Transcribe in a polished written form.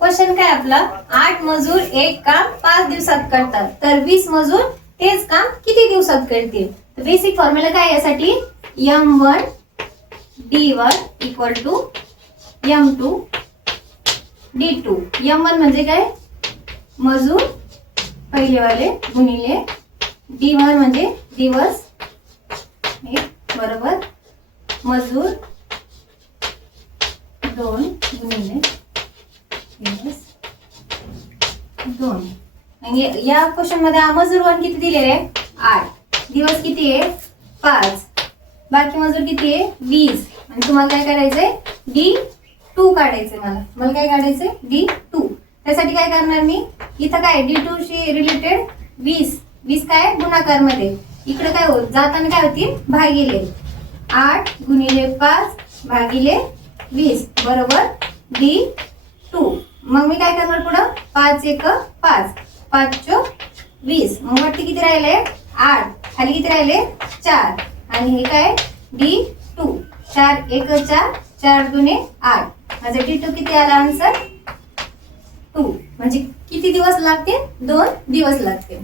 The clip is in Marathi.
क्वेश्चन काय आपला 8 मजूर एक काम 5 दिवसात करतात तर 20 मजूर तेच काम किती दिवसात करतील. तर बेसिक फॉर्म्युला काय यासाठी m1 d1 equal to m2 d2. m1 म्हणजे काय मजूर पहिलेवाले गुणिले d1 म्हणजे दिवस बरोबर मजूर 2 गुणिले दिवस 2. म्हणजे या क्वेश्चन मध्ये मजूर 1 किती दिलेले आहे 8, दिवस किती आहे 5, बाकी मजूर किती आहे 20. आणि तुम्हाला काय करायचंय d2 काढायचंय. मला काय काढायचंय d2. त्यासाठी काय करणार मी इथं काय d2 शी रिलेटेड 20 काय गुणाकार मध्ये इकडे काय होत जाताना काय होतील भागिले 8 गुणिले 5 भागिले 20 बरोबर d2. मग मी काय करणार पुढं 5 1 5 5 4 20. मग वरती किती राहिले 8, खाली किती राहिले 4 आणि हे काय d2. 4 1 4 4 दुने 8. माझा d2 किती आला आन्सर 2. म्हणजे किती दिवस लागतील 2 दिवस लागतील.